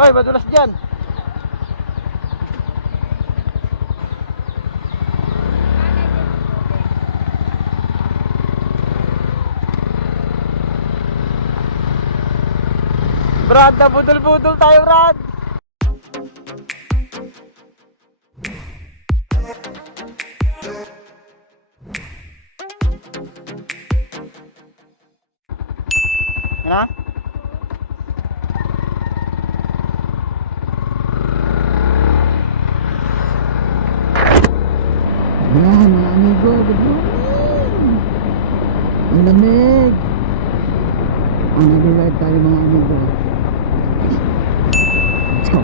Oy, madulas dyan. Brad, nabudol-budol tayo, Brad. Ano? Ayan mga amigo, good morning. Ang lamig. Ang nag-ride tayo mga amigo. Let's go.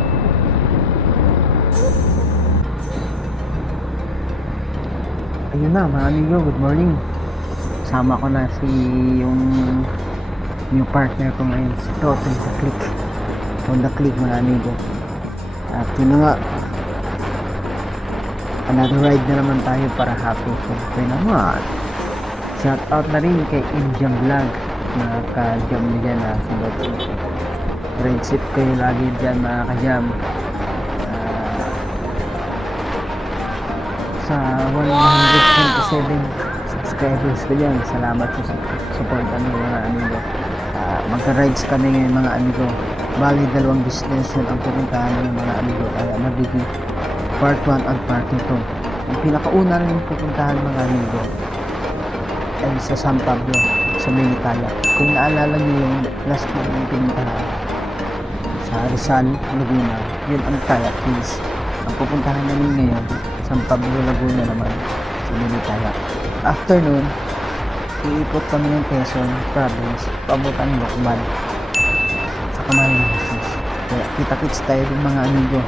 Ayun na mga amigo, good morning. Sama ko na si yung new partner ko ngayon, si Totoy sa Click. Honda Click mga amigo. At yun na nga, another ride na naman tayo para happy. Siyempre naman, shout out na rin kay Indian Vlog, mga ka-jam niya dyan na sa Totoy. Ride sip kayo lagi dyan mga ka-jam. Sa 127 subscribers ko dyan, salamat po sa support kami mga amigo. Magka-rides kami ngayon mga amigo. Bali dalawang destination ang pupuntahan ng mga amigo, kaya magiging part 1 at part 2 to. Ang pinakauna rin pupuntahan mga amigo ay sa San Pablo, sa Minitaya. Kung naalala nyo yung last na yung pinuntahan sa Rizal, Laguna, yun ang Taya Please. Ang pupuntahan namin ngayon, San Pablo, Laguna naman, sa Minitaya. After nun, iikot kami ng Quezon Province, pabutan ng Lokban sa Camarines. Kaya kita-kits tayo din mga amigo.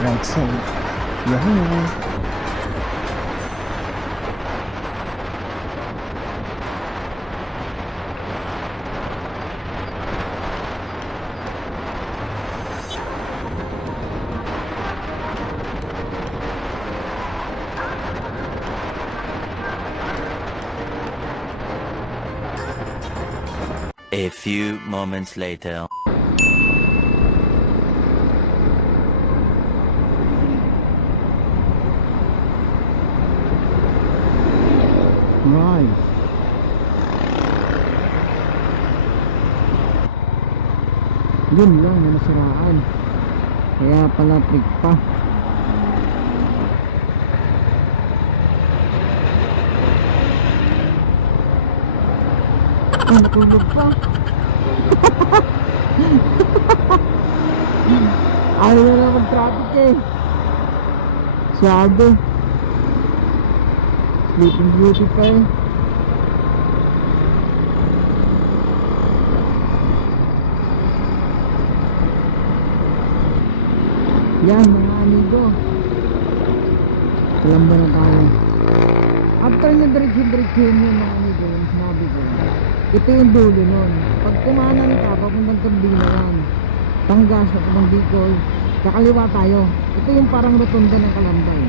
Right side. Yahoo! A few moments later. Right. Yun lang na nasiraan. Kaya pala trick pa. Natulog pa. Ayaw na mag-traffic eh. Sabi. Sleeping beauty pa eh. Yan mga amigo. Kalamba na tayo. After nyo diretso yun mga amigo, yung sinabi ko, ito yung dulo nun. Pag kumanan ka, papuntang Tumbilan, Tangas at Bicol, kakaliwa tayo. Ito yung parang rotunda ng Kalambay.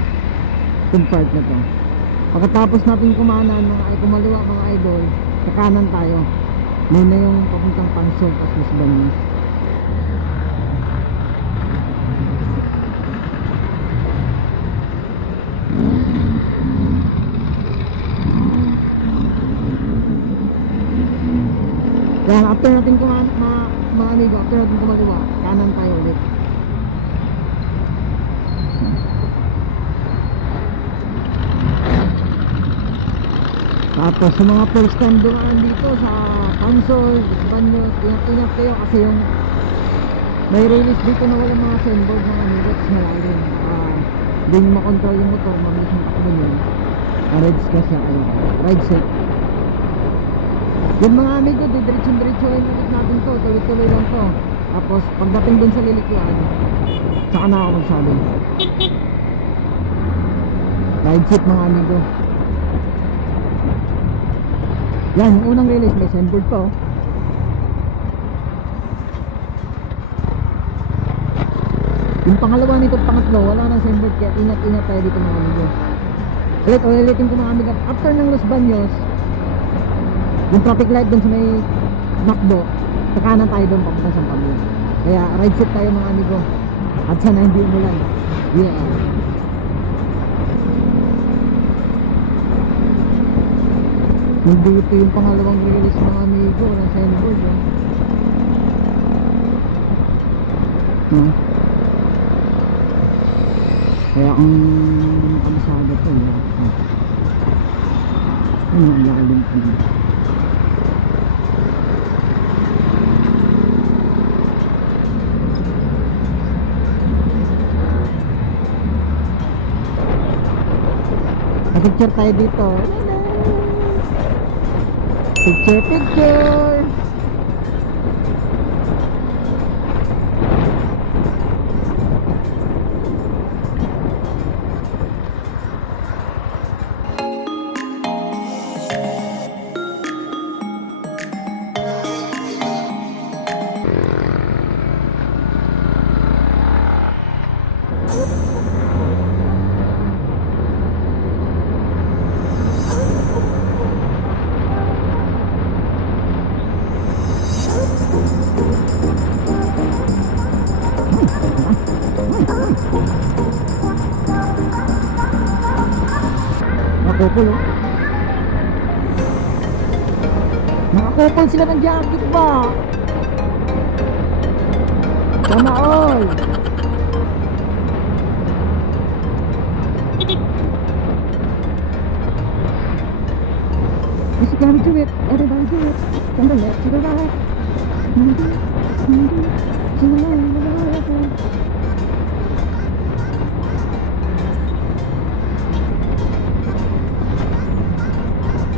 Itong part na to. Pagkatapos natin kumanan, kumaliwa mga idol, sa kanan tayo. May na yung papuntang Pansol, Pasmas Banis. Yan, after natin mga amigo, after natin kumaliwa, kanan tayo ulit. Tapos sa mga first time dumaan dito sa Pansol, Banyo, ingat-ingat kayo kasi yung may release dito na walang mga signboard ng amigo, tapos malalim. Hindi nyo makontrol yung motor, mabilis yung takbo nyo. Rides ka siya, ride safe. Yung mga amigo, didiretso-diretsoin ulit natin to, tuloy-tuloy lang to. Tapos pagdating dun sa lilikyan, saka na ako magsabi. Ride safe mga amigo. Yan, yung unang release may signboard pa oh. Yung pangalawa nito, pangatlo, wala nang signboard, kaya ingat-ingat tayo dito mga amigo. Ulitin ko mga amigo, after ng Los Baños, yung traffic light dun sa may Macdo, sa kanan tayo dun papunta sa San Pablo. Kaya ride set tayo mga amigo. At sana hindi umulan. Yeah. Nandito yung pangalawang release mga amigo ng signboard. Kaya ang kamasada to ang laki din po. Picture tayo dito. Picture. Nakukul oh. Nakakupol sila ng jacket ba? Sana all. This is gonna do it. Everybody do it. From the left to the right. To the left.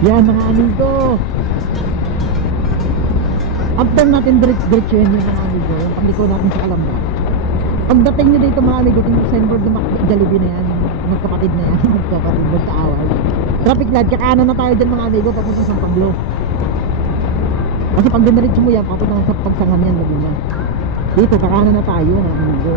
Yan mga amigo. After natin diretso yun yung mga amigo. Yung pagliko natin sa Alambra. Pagdating nyo dito mga amigo, yung signboard na Jollibee na yan. Magkapatid na yan. Magkapatid, magkaaway. Traffic light, kakaano na tayo dyan mga amigo papunta sa San Pablo. Kasi pag diniretso mo yan, papunta sa pagsangan yan. Dito, kakaano na tayo mga amigo.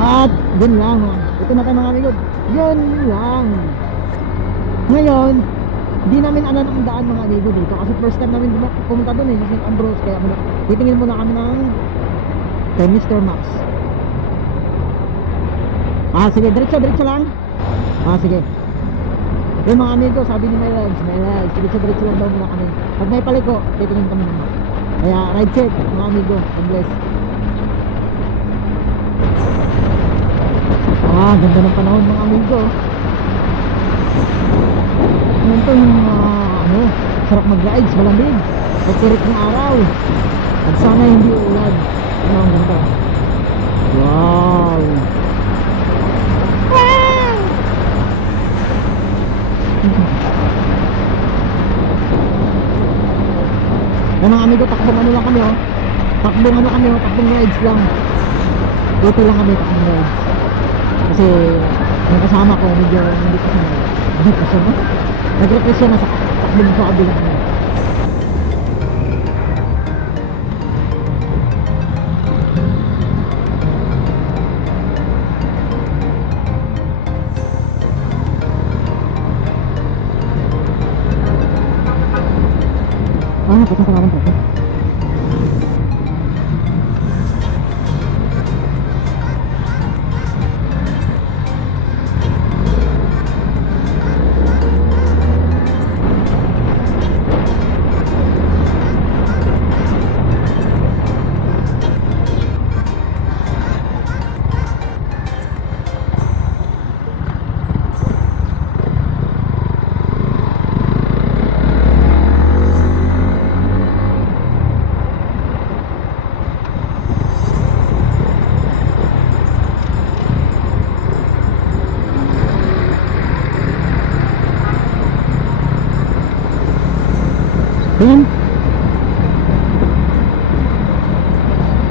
At yun lang, ito na tayo mga amigo, yun lang. Ngayon hindi namin alam ang daan mga amigo dito kasi first time namin pumunta doon sa St. Ambrose. Kaya titingin muna kami ng kay Mr. Max. Sige, diretso lang. Sige yung mga amigo, sabi ni my legs, diretso lang daw muna kami. Pag may paliko, titingin kami naman. Kaya ride safe mga amigo, God bless. Ganda ng panahon mga amigo. Ito yung sarap mag-rides, malamig, pagkirit ng araw. At sana hindi ulan. Ang ganda. Wow. Mga amigo, takbong lang kami takbong rides lang. Dito lang kami takbong rides. Kasi yung kasama ko medyo hindi kasi nag-request siya na sa takbong sa kabila kami. Patang sa naman po. Ayan.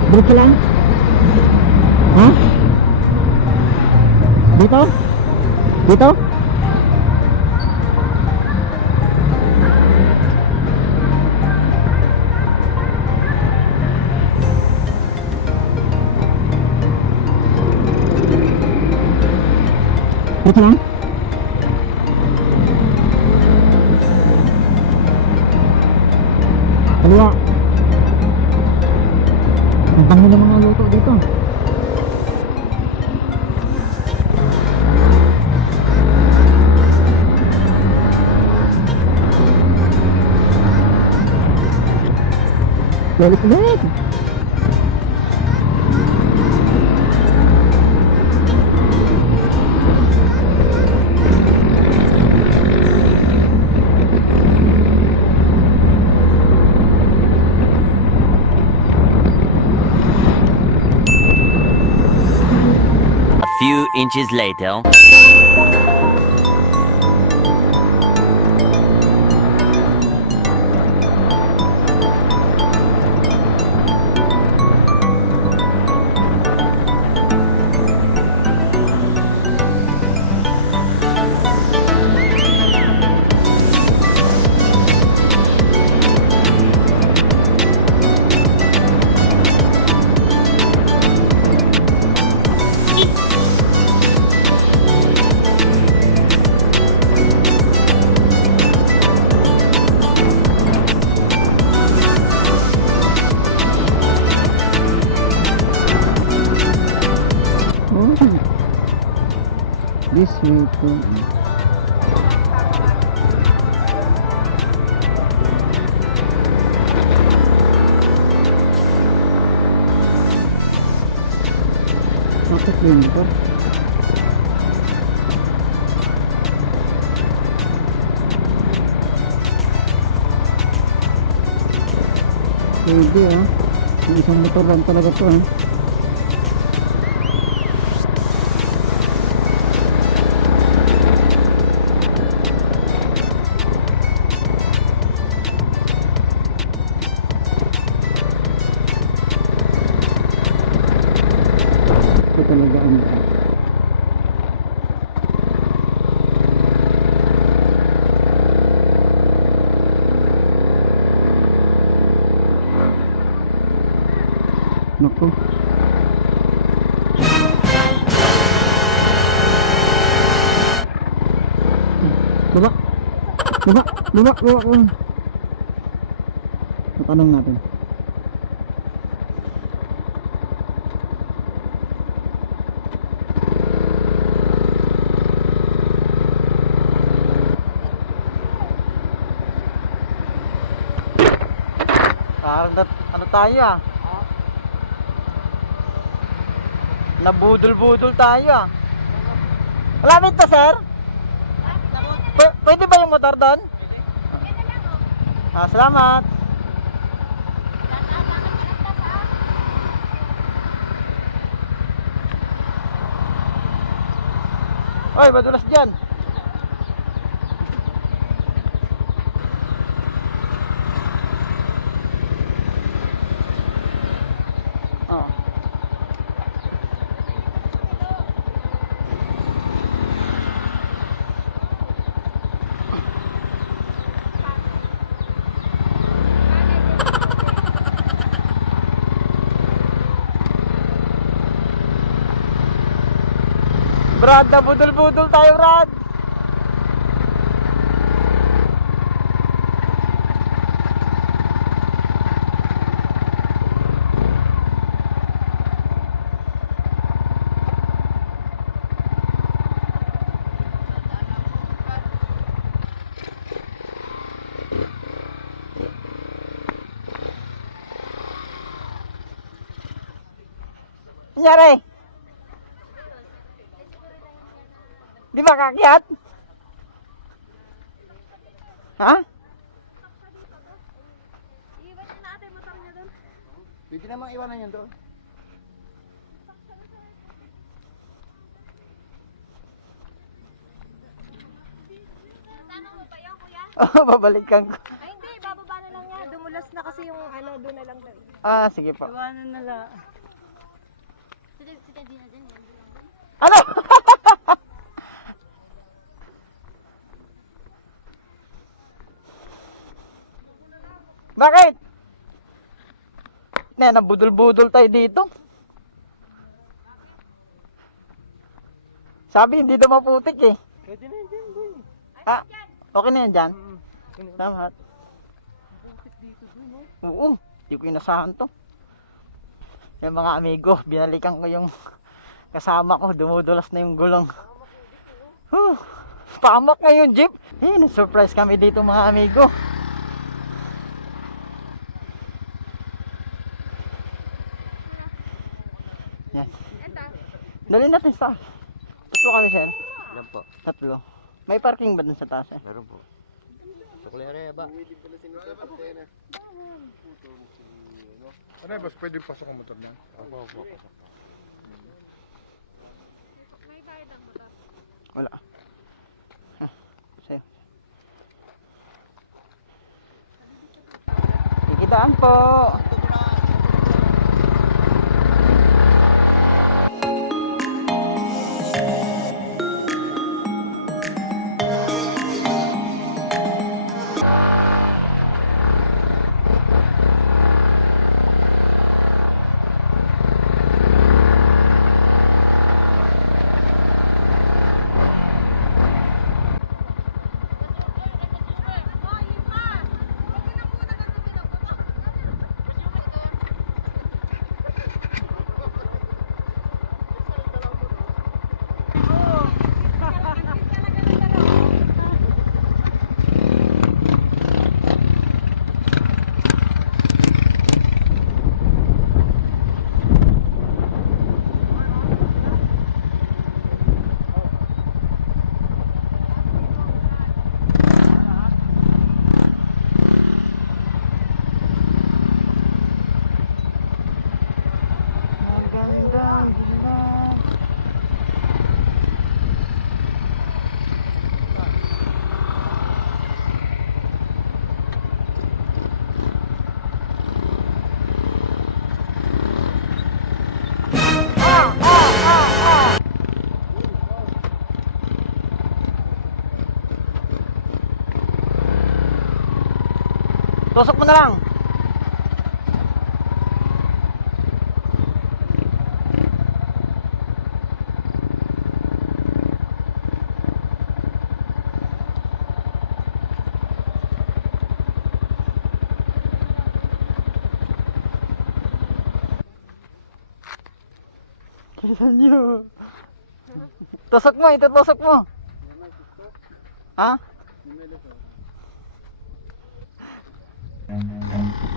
Dito lang. Ha? Dito? Dito? Ito lang? Kaliwa. Ang dami ng mga luto dito. Balik ulit. A few inches later. This way to bakit yun ito? Pwede ah. Yung isang motor lang talaga to ah. Ito talaga ang naku. Baba. Baba. Baba. Baba. Tatanong natin. Parang ano tayo ah. Nabudol-budol tayo ah. Malamit pa sir? Pwede ba yung motor doon? Salamat. Oy, madulas dyan. Oh. Brad, nabudol-budol tayo, Brad. Nangyari? Di ba kakyat? Ha? Iwan niya na ate motor niya doon. Pwede namang iwanan yun doon. Tanong mo ba yun, kuya? Oh, babalikan ko. Ay hindi, bababa na lang niya. Dumulas na kasi yung ano, doon na lang daw. Sige po. Iwanan na lang. Ano? Bakit? Nabudol-budol tayo dito. Sabi, hindi daw maputik eh. Pwede na yun, boy. Ah, okay na yan dyan? Salamat. Oo, hindi ko inasahan to. Yung mga amigo, binalikan ko yung kasama ko, dumudulas na yung gulong. Pamak na yung jeep. Surprise kami dito mga amigo. Yan. Dali natin sa. Tatlo kami, sir. Ilan po? Tatlo. May parking ba dun sa taas eh? Meron po. Suklere ba? Ano ba? Pwede pasok ang motor mo? Opo. Wala. Sa'yo. Kikitaan po. Tusok mo na lang. Kailan nyo? Tusok mo, itutusok mo. Ha?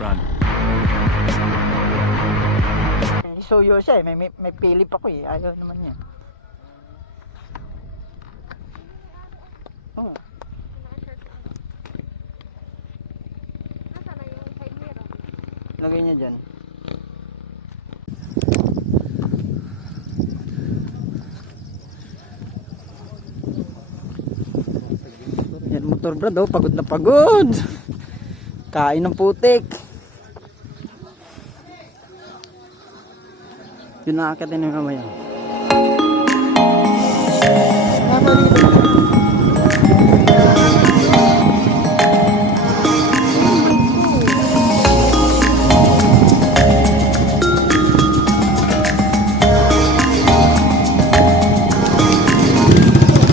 Run. Isuyo siya eh. May pilip ako eh. Ayaw naman niya. Oh. Nasaan na yung side mirror? Lagay niya dyan. Yan motor brad oh. Pagod na pagod. Kain ng putik. Yun nakakatin ng mamaya.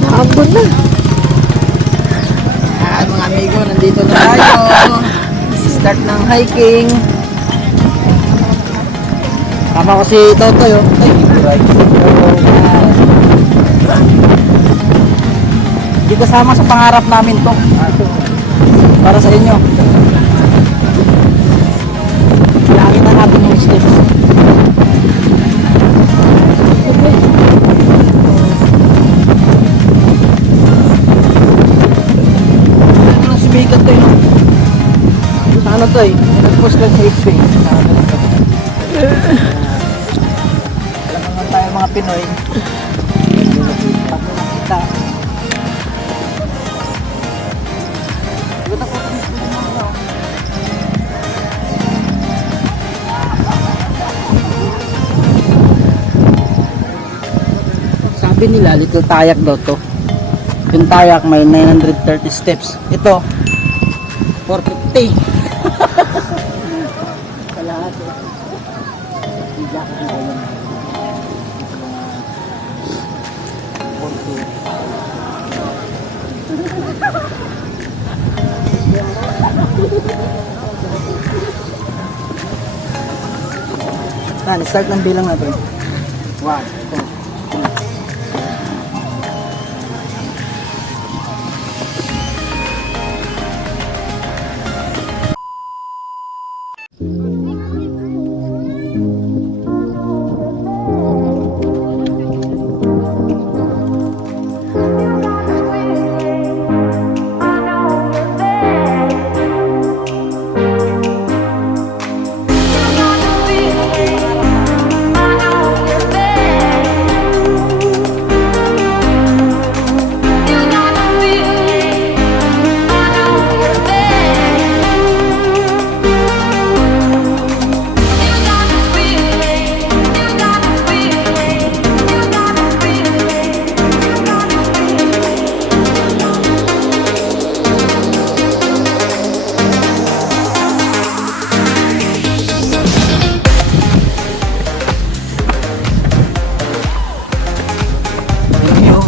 Nakabon na. Ayan mga amigo, nandito na tayo. Start ng hiking. Tama ko si Totoy oh. Ay, hindi kasama sa pangarap namin to. Para sa inyo. Bilangin na natin yung steps. Ano sumikat to yun? Ano to eh? Nag-post lang sa HP. Alam naman tayo mga Pinoy. Pag nakita. Sabi nila, little tayak daw to. Yung tayak may 930 steps. Ito, 450. Lahat eh. Jacket na yun. 450 Yan, start ng bilang natin. 1, 2,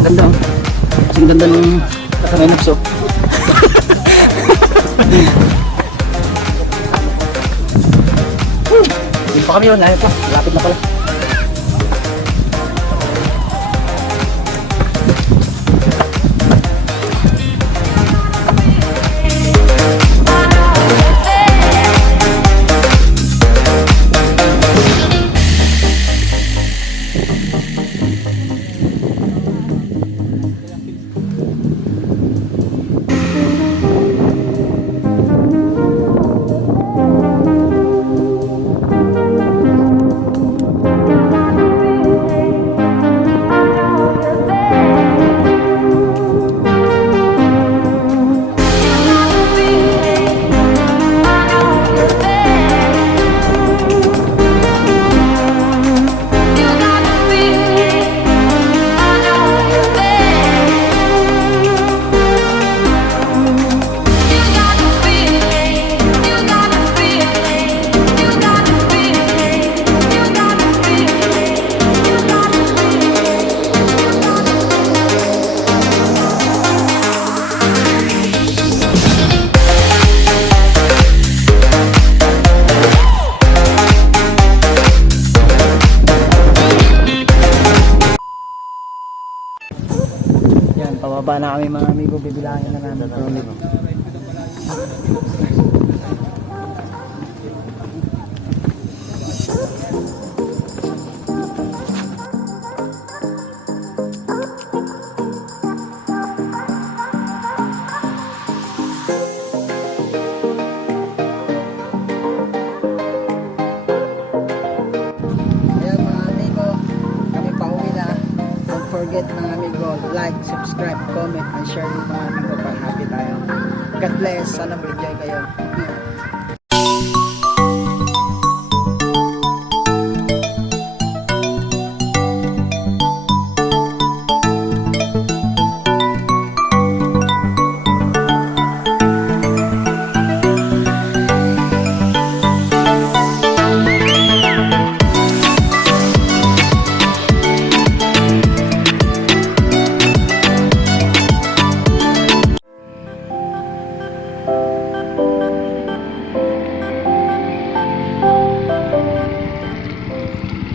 ganda. Ang ganda ng Renox, oh. Hindi pa kami yun. Layo pa. Lapit na pala. Yan, pababa na kami mga amigo, bibilangin na namin ito ulit. Ayan mga amigo, kami pauwi na. Don't forget mga amigo, like, subscribe, comment, and share yung mga amigo para happy tayo. God bless, sana mag-enjoy kayo.